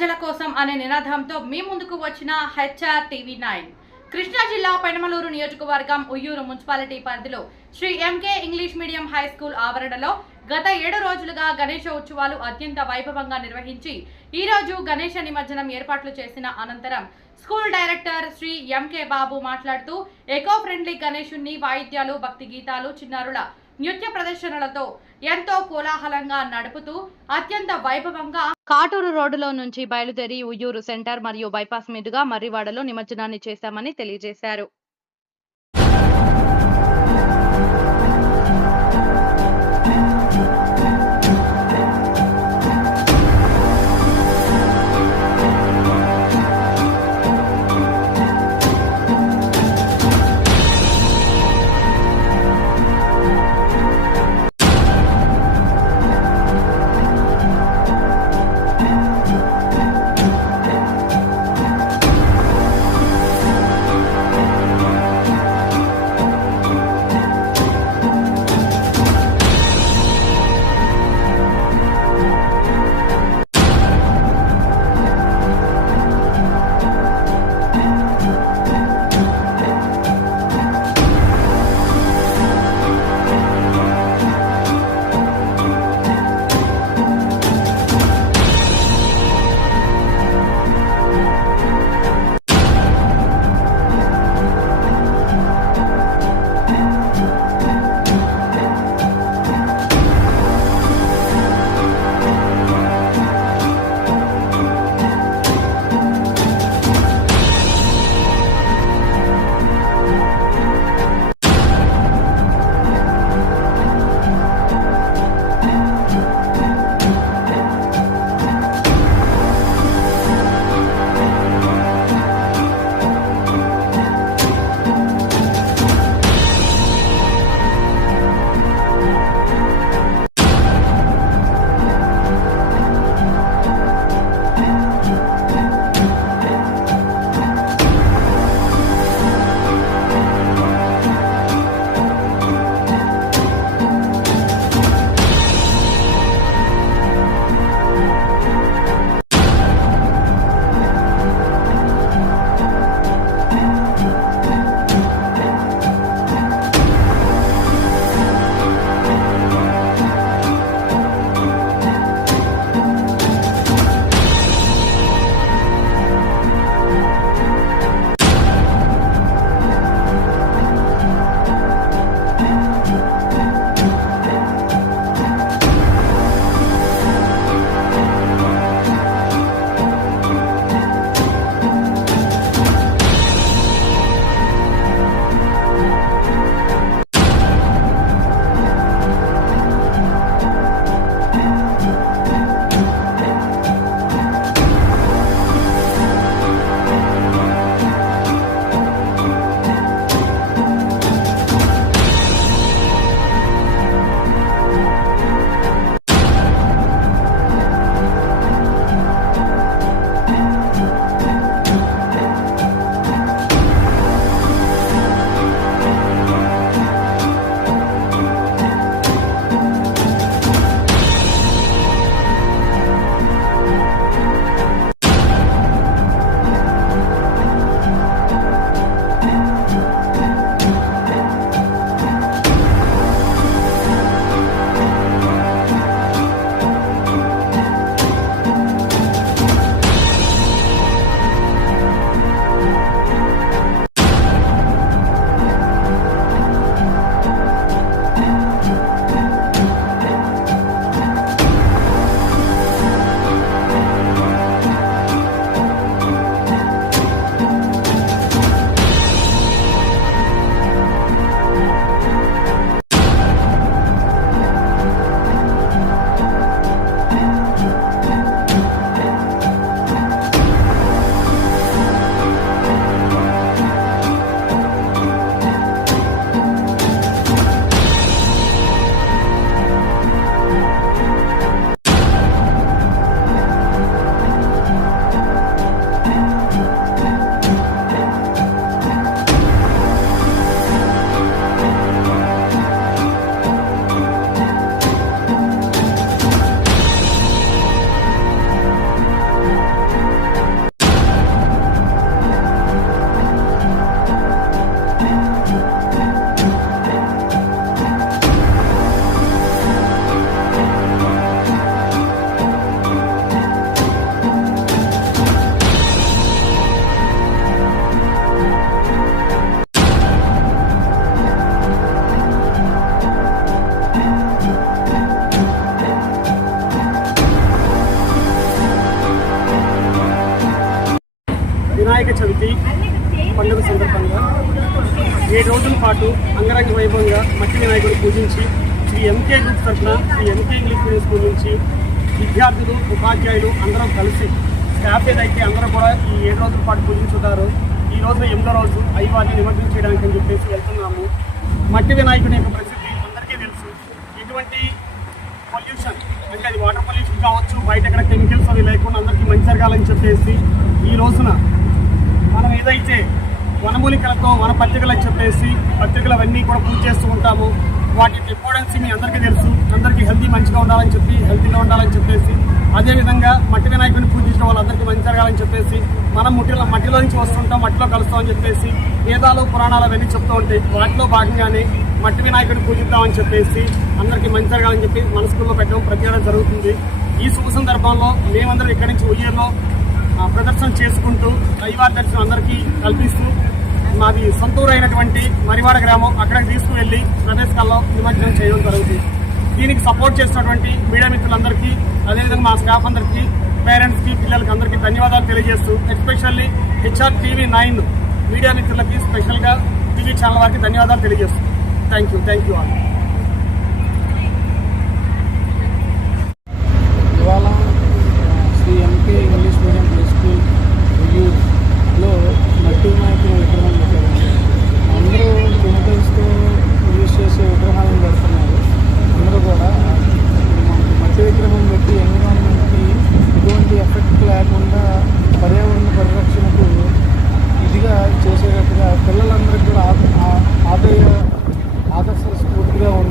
ప్రజల కోసం అనే నినాదంతో మీ ముందుకు వచ్చిన హెచ్ఆర్ టీవీ నైన్. కృష్ణా జిల్లా పెనమలూరు నియోజకవర్గం ఉయ్యూరు మున్సిపాలిటీ పరిధిలో Sri MK English medium high school ఆవరణలో గత ఏడు రోజులుగా గణేష ఉత్సవాలు అత్యంత వైభవంగా నిర్వహించి ఈ రోజు గణేష నిమజ్జనం ఏర్పాట్లు చేసిన అనంతరం school director Sri MK Babu మాట్లాడుతూ ఎకో ఫ్రెండ్లీ గణేషుణ్ణి వాయిద్యాలు భక్తి గీతాలు చిన్నారుల నృత్య ప్రదర్శనలతో ఎంతో కోలాహలంగా నడుపుతూ అత్యంత వైభవంగా కాటూరు రోడ్డులో నుంచి బయలుదేరి ఉయ్యూరు సెంటర్ మరియు బైపాస్ మీదుగా మర్రివాడలో నిమజ్జనాన్ని చేశామని తెలియజేశారు. శ్రీ ఎంకే గ్రూప్ తరఫున Sri MK English medium school నుంచి విద్యార్థులు ఉపాధ్యాయులు అందరం కలిసి స్టాఫ్ ఏదైతే అందరూ కూడా ఈ ఏడు రోజుల పాటు పూజించుతారు ఈ రోజున ఎనిమిదో రోజు అయ్యవారిని నిమజ్జనం చేయడానికి అని చెప్పేసి వెళ్తున్నాము. మట్టి వినాయకుడి యొక్క ప్రసిద్ధి అందరికీ తెలుసు. ఎటువంటి పొల్యూషన్ అంటే అది వాటర్ పొల్యూషన్ కావచ్చు బయట ఎక్కడ కెమికల్స్ అవి లేకుండా అందరికీ మంచి జరగాలని చెప్పేసి ఈ రోజున మనం ఏదైతే వనమూలికలతో వన పత్రికలు అని చెప్పేసి పత్రికలు అవన్నీ కూడా పూజ చేస్తూ ఉంటాము. వాటి ఇంపార్టెన్స్ మీ అందరికీ తెలుసు. అందరికీ హెల్తీ మంచిగా ఉండాలని చెప్పి హెల్తీగా ఉండాలని చెప్పేసి అదేవిధంగా మట్టి వినాయకుడిని పూజించిన వాళ్ళందరికీ మంచి జరగాలని చెప్పేసి మనం మట్టిలో మట్టిలో నుంచి వస్తుంటాం మట్టిలో కలుస్తామని చెప్పేసి వేదాలు పురాణాలు అవన్నీ చెప్తూ ఉంటాయి వాటిలో భాగంగానే మట్టి వినాయకుడిని పూజిద్దామని చెప్పేసి అందరికీ మంచి జరగాలని చెప్పి మనస్కుల్లో పెట్టడం ప్రతి జరుగుతుంది. ఈ శుభ సందర్భంలో మేమందరం ఇక్కడి నుంచి ఉయ్యర్లో ప్రదర్శన చేసుకుంటూ దైవార్ దర్శనం అందరికీ కల్పిస్తూ మాది సొంతూరు అయినటువంటి మరివాడ గ్రామం. అక్కడికి తీసుకువెళ్ళి ప్రదేశాల్లో నిమజ్జనం చేయడం జరుగుతుంది. దీనికి సపోర్ట్ చేసినటువంటి మీడియా మిత్రులందరికీ అదేవిధంగా మా స్టాఫ్ అందరికీ పేరెంట్స్కి పిల్లలకి అందరికీ ధన్యవాదాలు తెలియజేస్తూ especially HR TV nine media మిత్రులకి స్పెషల్గా టీవీ ఛానల్ వారికి ధన్యవాదాలు తెలియజేస్తూ. Thank you thank you all ఇవాళ Sri MK English medium high school రివ్యూలో మట్టి వినాయకుడు విగ్రహం పెట్టారండి అందరూ కెమికల్స్తో యూజ్ చేసే విగ్రహాలను పెడుతున్నారు అందరూ కూడా మనకి మట్టి విగ్రహం పెట్టి ఎన్విరాన్మెంట్కి ఎటువంటి ఎఫెక్ట్ లేకుండా పర్యావరణ పరిరక్షణకు ఇదిగా చేసేటట్టుగా పిల్లలందరికీ కూడా ఆ- ఆ- ఆదాయ ఆదర్శ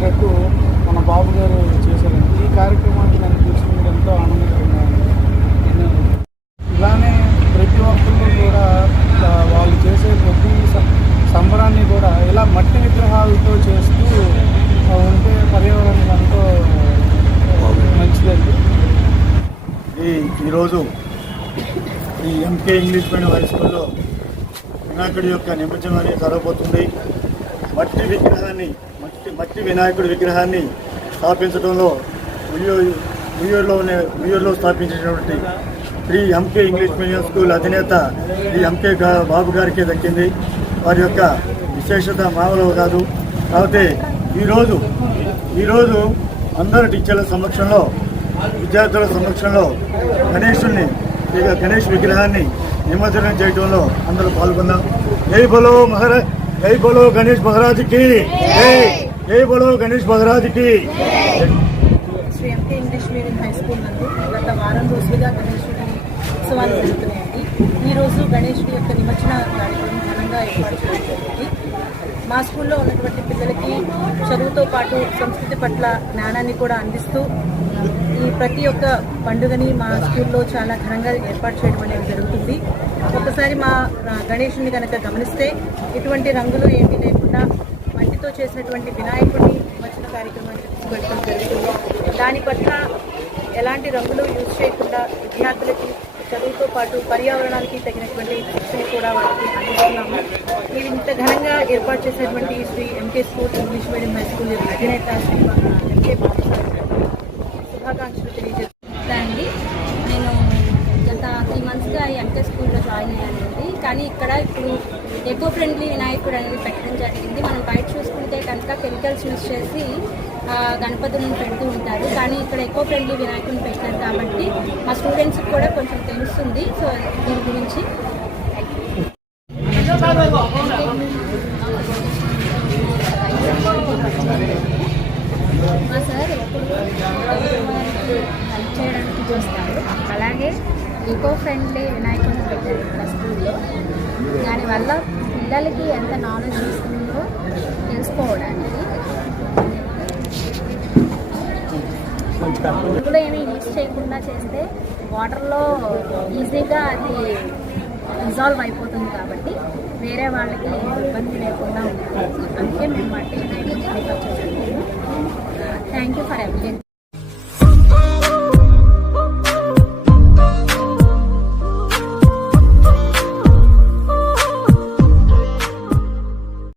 స్ఫూర్తిగా మన బాబు గారు చేశారండి. ఈ కార్యక్రమాన్ని నేను చూసినందుకు ఎంతో ఆనందంగా నేను ఇలానే ప్రతి ఒక్కరు కూడా వాళ్ళు చేసే ప్రతి సంబరాన్ని కూడా ఇలా మట్టి విగ్రహాలతో చేస్తూ ఉంటే పర్యావరణానికి ఎంతో మంచిదండి. ఈ ఈరోజు ఈ ఎంకే ఇంగ్లీష్ మీడియం హై స్కూల్లో వినాయకుడి యొక్క నిమజ్జనం అనేది జరగబోతుంది. మట్టి విగ్రహాన్ని మట్టి వినాయకుడి విగ్రహాన్ని స్థాపించడంలో ఉయ్యూరులో ఉన్న ఉయ్యూరులో స్థాపించినటువంటి Sri MK English medium school అధినేత శ్రీ ఎంకే బాబు గారికి దక్కింది. వారి యొక్క విశేషత మామూలు కాదు. కాకపోతే ఈరోజు ఈరోజు అందరు టీచర్ల సమక్షంలో విద్యార్థుల సమక్షంలో గణేషుణ్ణి ఇక గణేష్ విగ్రహాన్ని నిమజ్జనం చేయడంలో అందరూ పాల్గొన్నాం జై బలో మహారాజ్ జై బలో గణేష్ మహారాజుకి జై! జై బలో గణేష్ మహారాజుకి Sri MP English medium high school నందు గత వారం రోజులుగా గణేశుడి ఉత్సవాలు జరుగుతున్నాయండి. ఈ రోజు గణేశుడి యొక్క నిమజ్జన కార్యక్రమం ఘనంగా ఏర్పాటు చేయడం జరిగింది మా స్కూల్లో ఉన్నటువంటి పిల్లలకి చదువుతో పాటు సంస్కృతి పట్ల జ్ఞానాన్ని కూడా అందిస్తూ ఈ ప్రతి ఒక్క పండుగని మా స్కూల్లో చాలా ఘనంగా ఏర్పాటు చేయడం అనేది జరుగుతుంది. ఒకసారి మా గణేషుని కనుక గమనిస్తే ఎటువంటి రంగులు ఏమీ లేకుండా చేసినటువంటి వినాయకుడిని నిమజ్జన కార్యక్రమాన్ని తీసుకెళ్ళడం జరుగుతుంది. దాని పట్ల ఎలాంటి రంగులు యూజ్ చేయకుండా విద్యార్థులకి చదువుతో పాటు పర్యావరణానికి తగినటువంటి శిక్షణ కూడా వాళ్ళకి అందిస్తున్నాము. మీరు ఇంత ఘనంగా ఏర్పాటు చేసినటువంటి Shri MK school English medium high school అధినేత శ్రీ ఎంకే శుభాకాంక్షలు తెలియజేస్తుంది అండి నేను గత త్రీ మంత్స్గా ఎంకే స్కూల్లో జాయిన్ అయ్యానండి. కానీ ఇక్కడ ఇప్పుడు ఎకో ఫ్రెండ్లీ వినాయకుడు అనేది పెట్టడం బయట చూసుకుంటే కనుక కెమికల్స్ యూజ్ చేసి గణపతులను పెడుతూ ఉంటారు. కానీ ఇక్కడ ఎక్కువ ఫ్రెండ్లీ వినాయకుని పెట్టారు కాబట్టి మా స్టూడెంట్స్కి కూడా కొంచెం తెలుస్తుంది. సో దీని గురించి. మా సార్ ఎప్పుడు హెల్ప్ చేయడానికి చూస్తారు. అలాగే ఈకో ఫ్రెండ్లీ వినాయకుని పెట్టారు ఇక్కడ స్కూల్లో. దానివల్ల పిల్లలకి ఎంత నాలెడ్జ్ ఇస్తుందో తెలుసుకోవడానికి. కూడా ఏమి యూజ్ చేయకుండా చేస్తే వాటర్లో ఈజీగా అది డిజాల్వ్ అయిపోతుంది కాబట్టి వేరే వాళ్ళకి ఇబ్బంది లేకుండా ఉంటుంది. అందుకే మేము మట్టి థ్యాంక్ యూ ఫర్ ఎవ్రీ